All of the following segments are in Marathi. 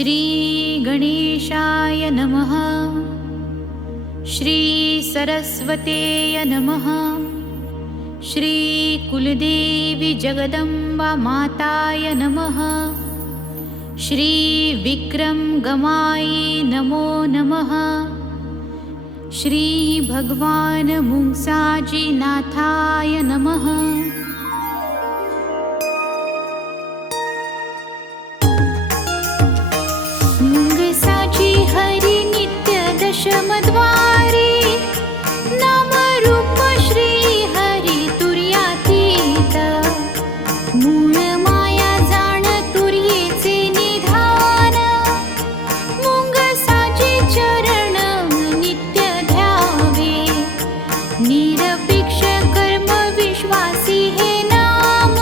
श्री गणेशाय नमः। श्री सरस्वतेय नमः। श्री कुलदेवी जगदंबा माताय नमः। श्री विक्रम गमाई नमो नमः। श्री भगवान मुंगसाजी नाथाय नमः। मुंगसाजी हरि नित्य दशमद्वारी, नामरूप श्री हरि तुर्यातीत, मूळ माया जाण तुर्येचे निधान, मुंगसाजी चरण नित्य ध्यावे, निरपेक्ष कर्म विश्वासी हे नाम,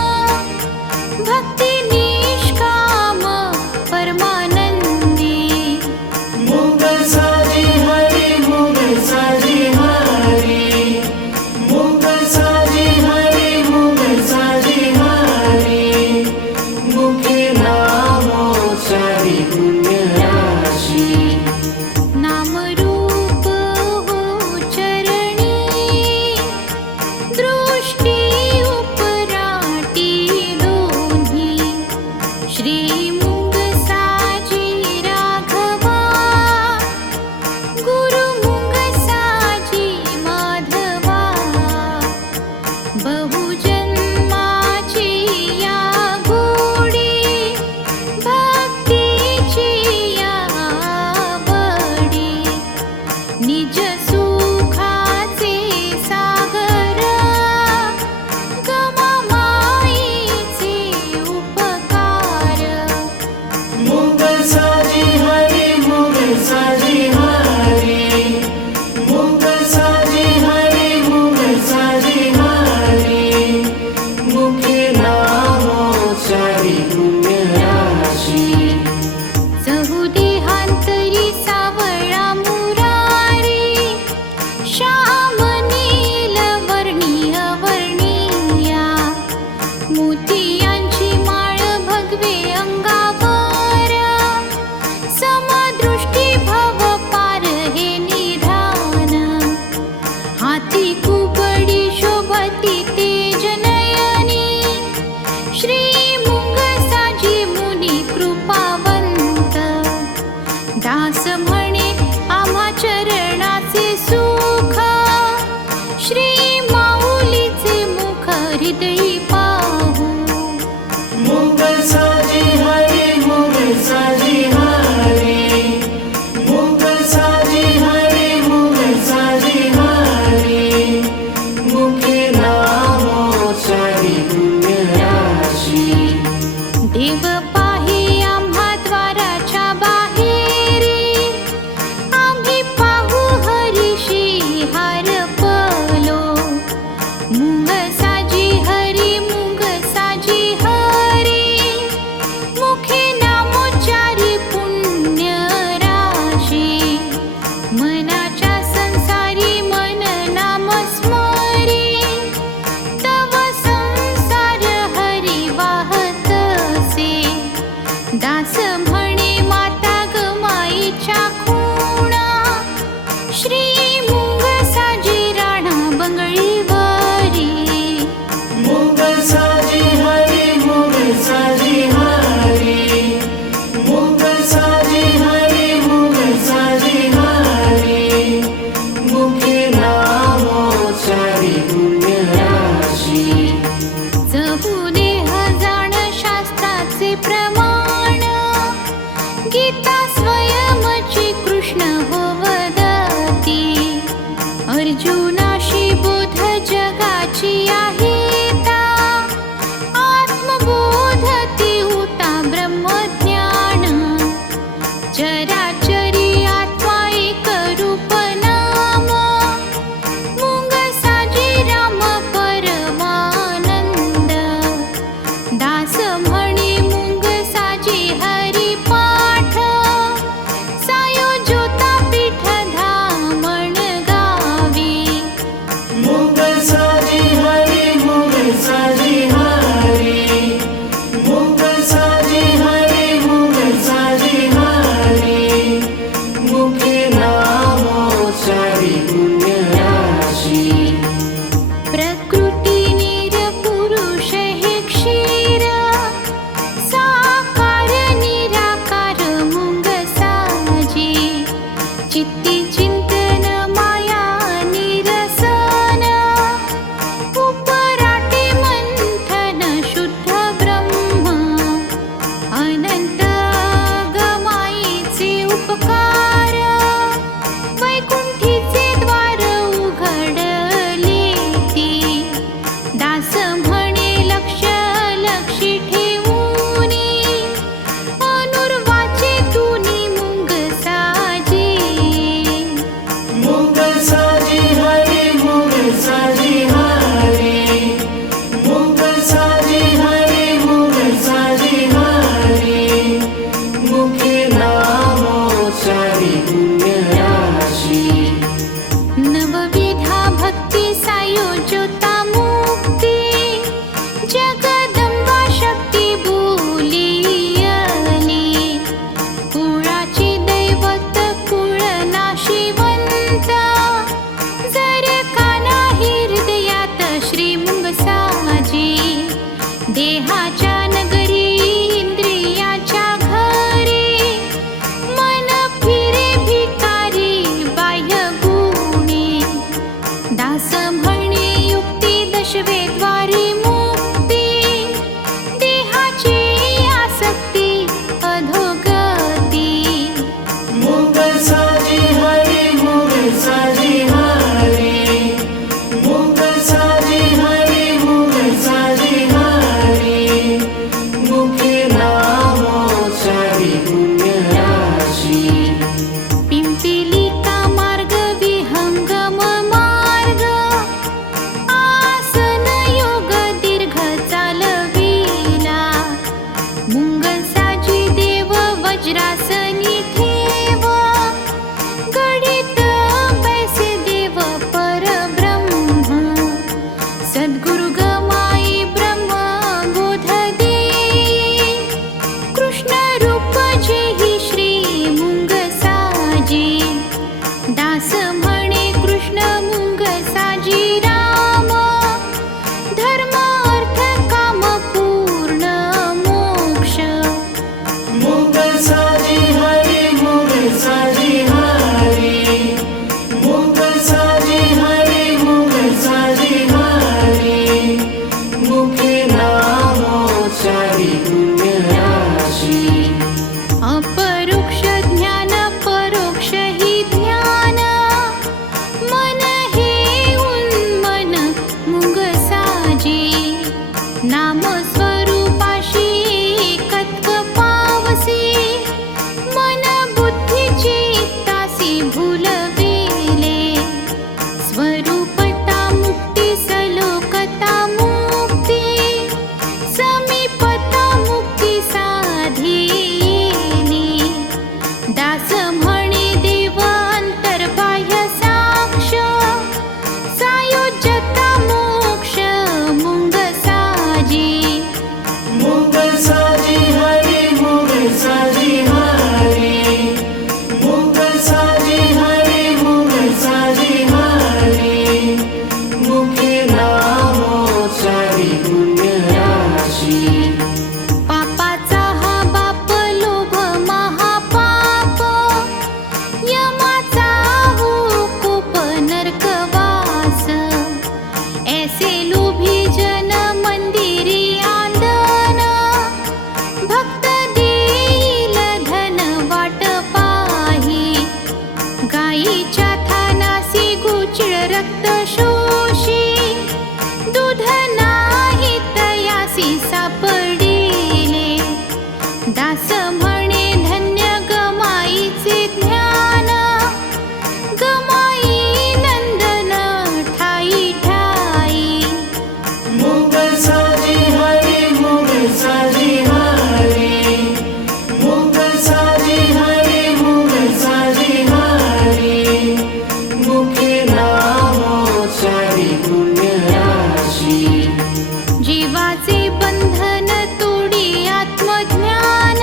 भक्ती निष्काम परमानंदी। मुंगसाजी हरी, मुंगसाजी हरी, मुंगसाजी हरी, मुंगसाजी हरी, मुखे नामोच्चारी पुण्य राशी, नामरूप हो चरणी, दृष्टी उपराटी दोन्ही, श्री मुंगसाजी राघवा, गुरु मुंगसाजी माधवा, बहुजन्माची या गोडी, भक्तीची या बडी, निज सुखाचे सागर, गमा माईचे उपकार। मुंगसाजी हरी, मुंगसाजी हरी, मुंगसाजी हरी, मुंगसाजी हरी, मुखे नामोच्चारी पुण्य राशी, चहुदेहांतरी सावळा मुरारी, श्याम नील वर्णीय वर्णिया, मोतियांची माळ भगवे अंगावर, समदृष्टी भव पार हे निधान, हाती कुबडी शोभती तेज नयनी, श्री मुंगसाजी दास म्हणे धन्य गमाईचे ज्ञान, गमाई नंदन ठाई ठाई. मुग साजी हरी मुग साजी हरी, मुग साजी हरी मुग साजी हरी. मुखे नामोच्चारी पुण्य राशी. जीवाचे बंधन तोडी आत्मज्ञान,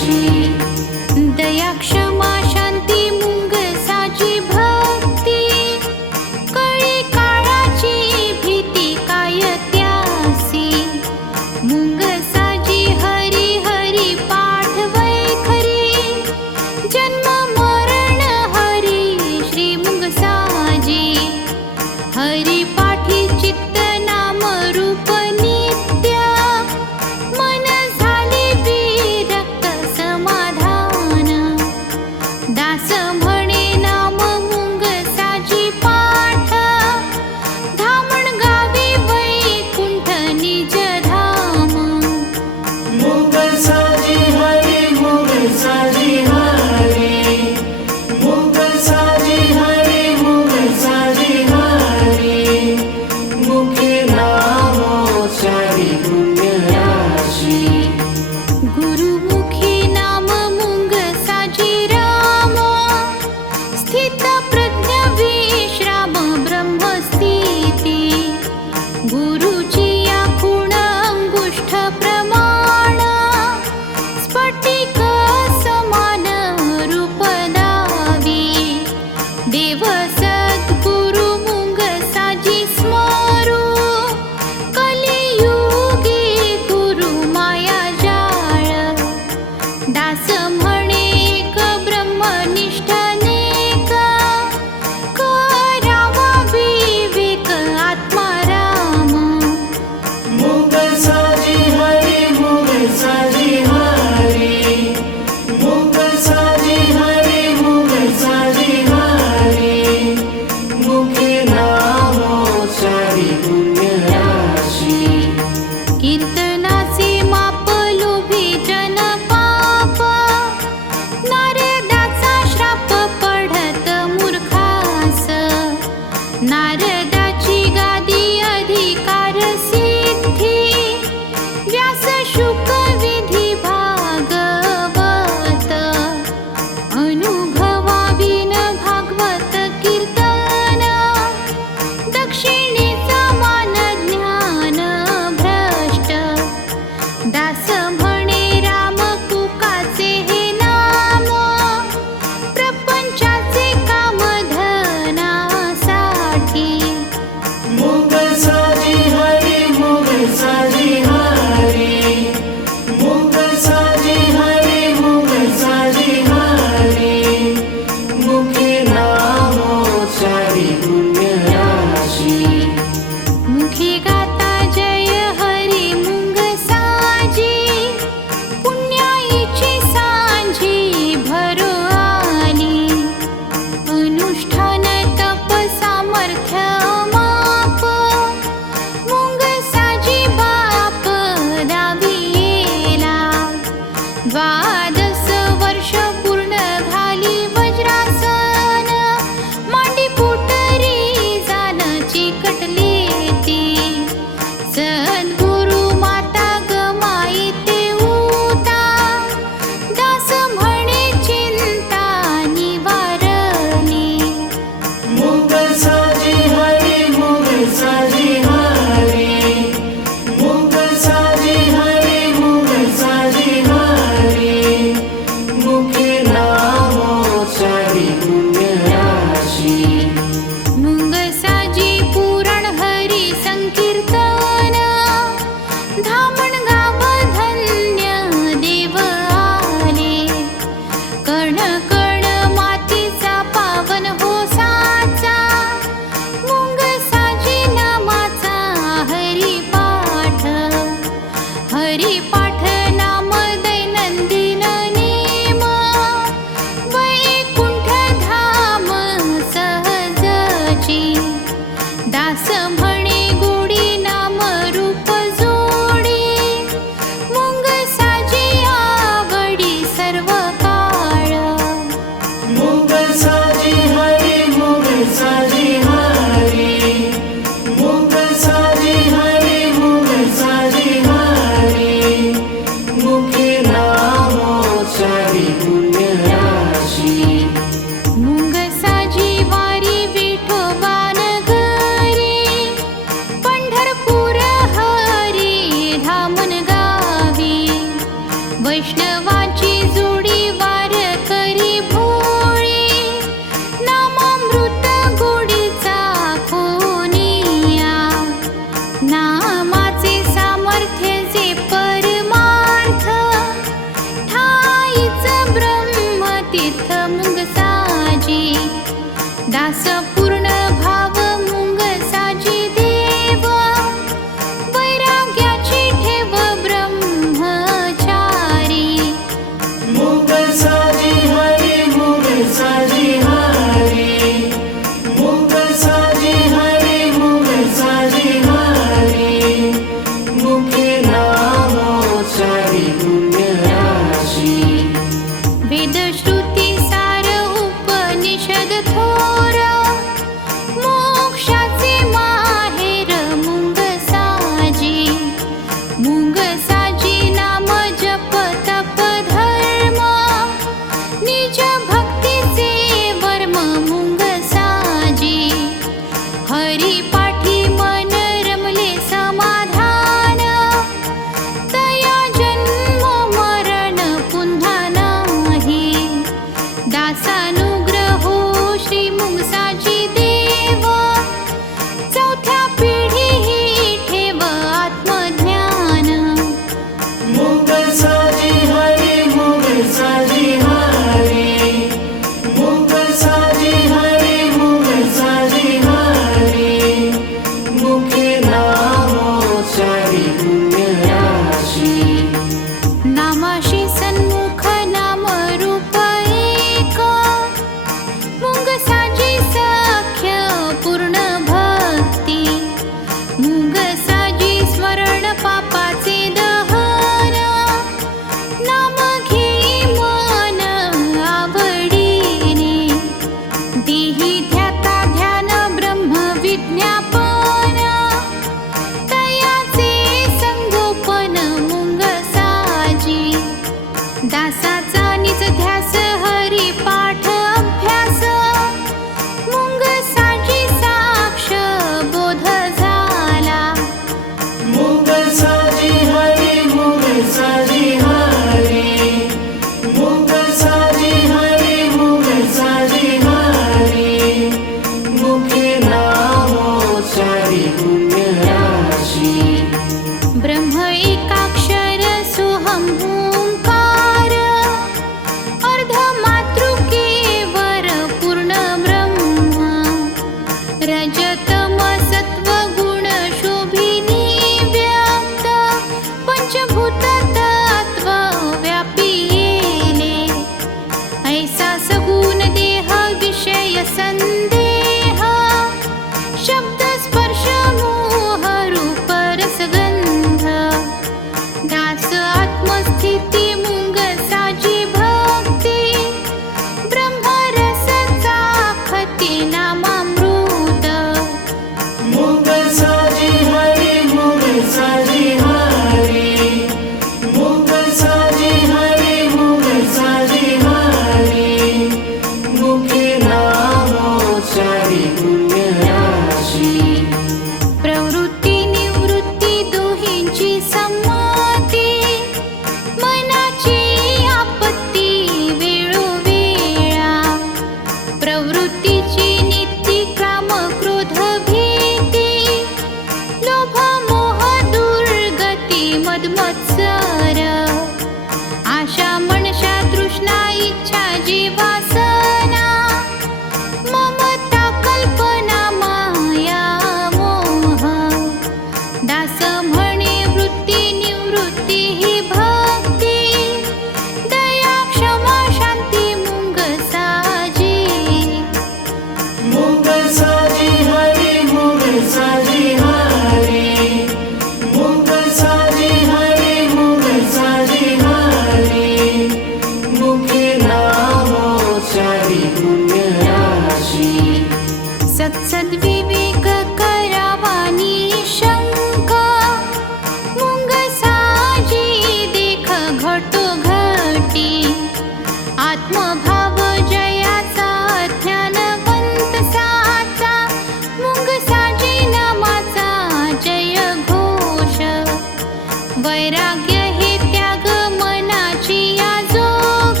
वैराग्य हे त्याग मनाची या जोग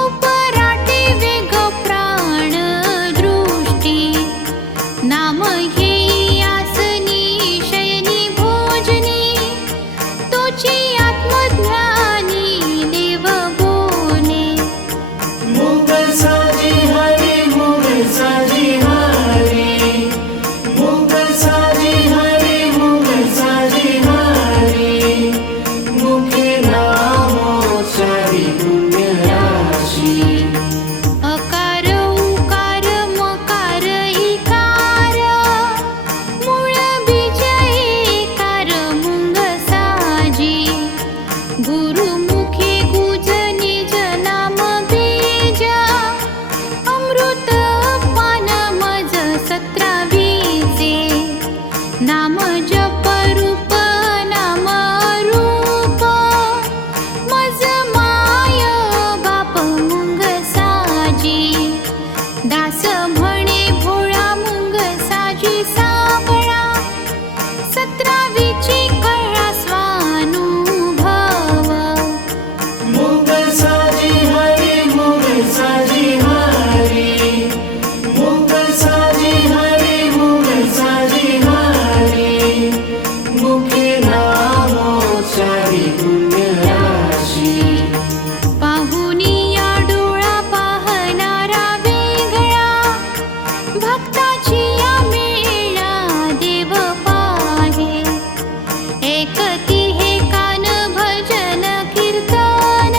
उपराटे वेग प्राण दृष्टी नाम घेई आसनी शयनी भोजनी तोची आत्मज्ञानी देव बोले मुग साजी हरी मुग साजी हरी मुग साजी हरी मुग साजी हरी मुखे नामोच्चारी पुण्य राशी अकार उकार मकार इकार मूळ बीज एकार मुंग साजी गुरुमुखे गुज निज नाम बीज अमृत पान मज 17 नाम जप रूप नाम रूप मज माय बाप मुंग साजी दास म्हणे भोळा मुंग साजी साबळा 17 कळा स्वानुभव मुग साजी हरी मुग साजी हरी मुग साजी हरी मुग साजी हरी मुखे नामोच्चारी पुण्य राशी पाहुनी या डोळा पाहणारा वेगळा भक्ताची या मेळा देव पाहे एकती हे कान भजन कीर्तन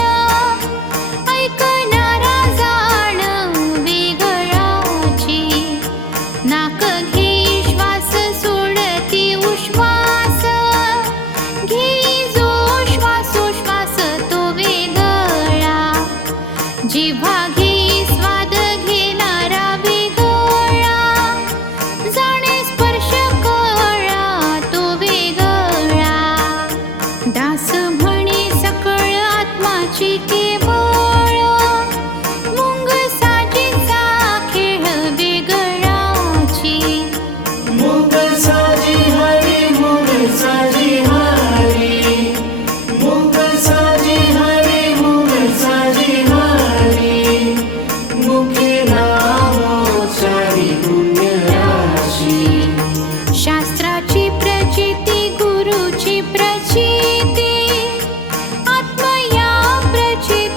ऐकणारा जाण वेगळाची नाक घेई श्वास सोडती उश्वास घेई जो श्वासोश्वास तो वेगळा जिव्हा घेई स्वाद घेणारा वेगळा जाणे स्पर्श कळा तो वेगळा दास म्हणे सकळ आत्माची केवळ मुंग साजीचा खेळ वेगळाची मुग साजी हरी मुग साजी हरी मुग साजी हरी मुग साजी हरी मुखे नामोच्चारी पुण्य राशी शास्त्राची प्रचिती गुरुची प्रचिती आत्मया प्रचिती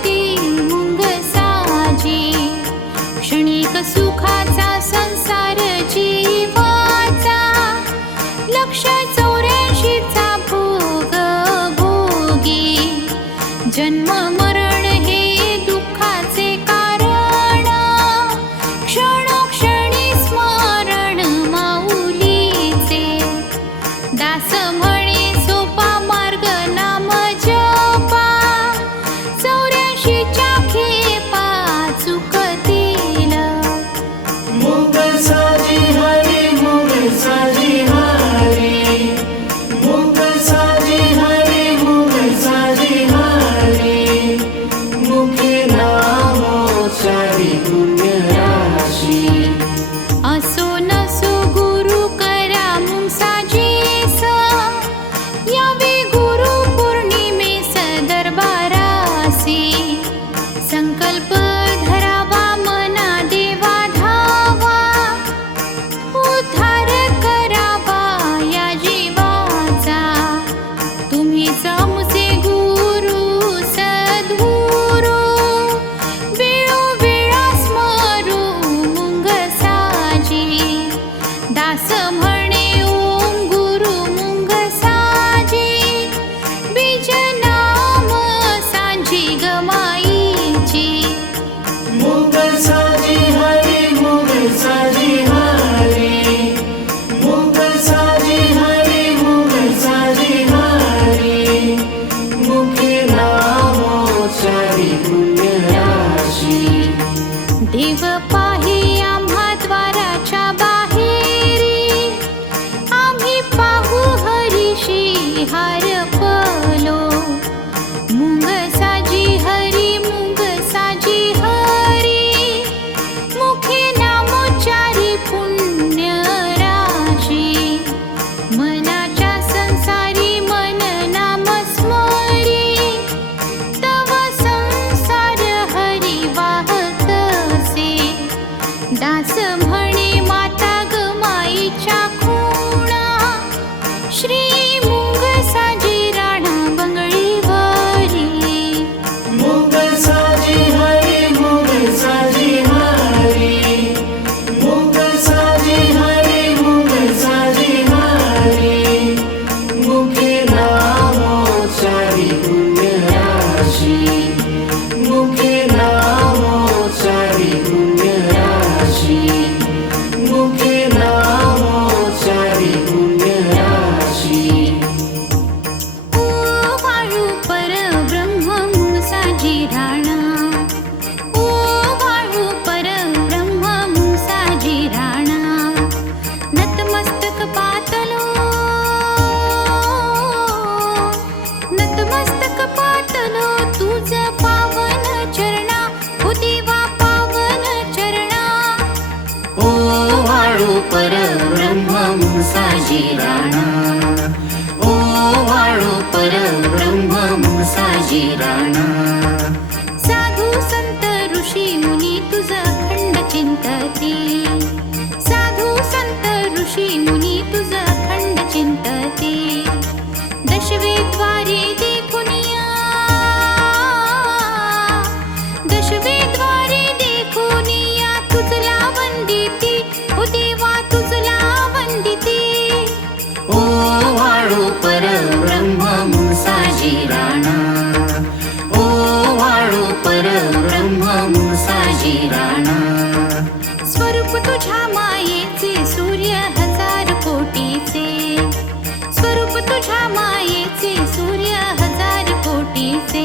तुझ्या मायेचे सूर्य हजार कोटीचे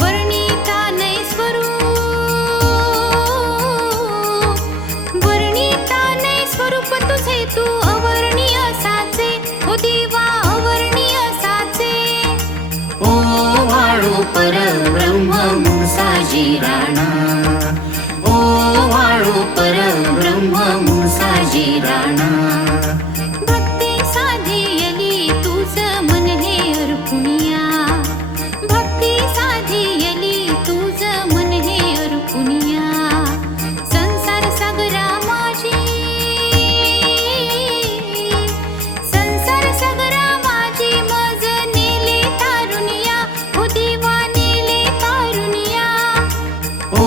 वर्णिता नै स्वरूप तुझे तू अवर्णीय साचे हो देवा अवर्णीय साचे ओ वाळू परब्रह्म मुसाजी राणा ओ वाळू परब्रह्म मुसाजी राणा भक्ती साधियली तुझ मन हे अर्पुनिया भक्ती साधियली तुझ मन हे अर्पुनिया संसार सागरा माझी मज नेले तारुनिया हो देवा नेले तारुनिया ओ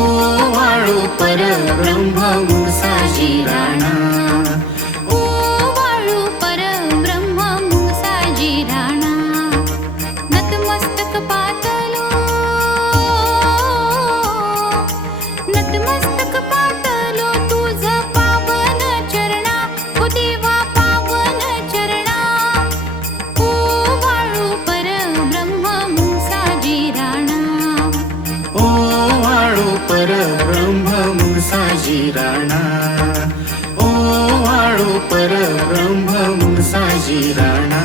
वाळू परब्रह्म मुसाजी राणा ओ वाळू परब्रह्म मुसाजी राणा नतमस्तक पातलो तुझ पावन चरणा हो देवा पावन चरणा ओ वाळू परब्रह्म मुसाजी राणा ओ वाळू परब्रह्म मुसाजी राणा ओ वाळू परब्रह्म मुसाजी राणा